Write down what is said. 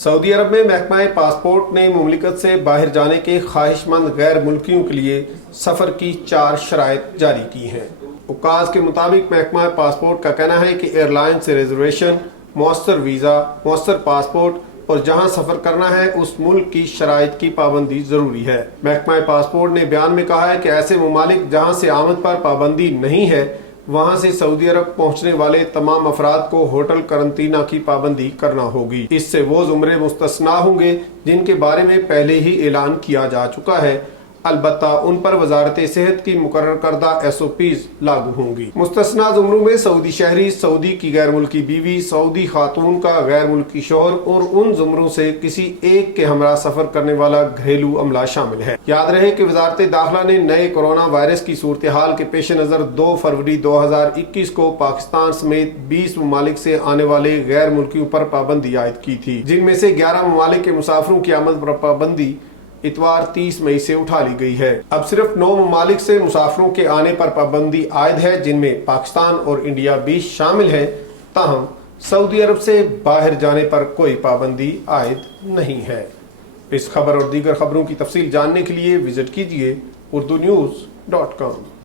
Saudi अरब में महकमा passport ने मुमलिकत से बाहर जाने के ख्वाहिशमंद गैर मुल्कियों के लिए सफ़र की 4 शराइत जारी की हैं। उकास के मुताबिक महकमा पासपोर्ट का कहना है कि एयरलाइन से रिजर्वेशन, मौसर वीज़ा, मौसर पासपोर्ट और जहां सफ़र करना है उस मुल्क की शराइत की पाबंदी ज़रूरी है। महकमा पासपोर्ट ने बयान में कहा है कि ऐसे ममालिक जहां से आमद पर पाबंदी नहीं है वहां से सऊदी अरब पहुंचने वाले तमाम अफराद को होटल करंतना की पाबंदी करना होगी। इससे वो ज़ुमरे मुस्तस्ना होंगे जिनके बारे में पहले ही ऐलान किया जा चुका है। अलबत्ता उन पर वजारत सेहत की मुकर्रर करदा SOPs लागू होंगी। मुस्तस्ना ज़ुमरों में सऊदी शहरी, सऊदी की गैर मुल्की बीवी, सऊदी खातून का गैर मुल्की शोहर और उन ज़ुमरों से किसी एक के हमरा सफर करने वाला घरेलू अमला शामिल है। याद रहे कि वजारत दाखिला ने नए कोरोना वायरस की सूरत हाल के पेश नज़र 2 फरवरी 2021 को पाकिस्तान समेत 20 ममालिक से आने वाले गैर मुल्कियों पर पाबंदी आयद की थी, जिनमें से 11 ममालिक के मुसाफिरों की आमद पर पाबंदी इतवार 30 मई से उठा ली गई है। अब सिर्फ 9 ममालिक से मुसाफिरों के आने पर पाबंदी आयद है, जिनमें पाकिस्तान और इंडिया भी शामिल है। ताहम सऊदी अरब से बाहर जाने पर कोई पाबंदी आयद नहीं है। इस खबर और दीगर खबरों की तफसील जानने के लिए विजिट कीजिए urdunews.com।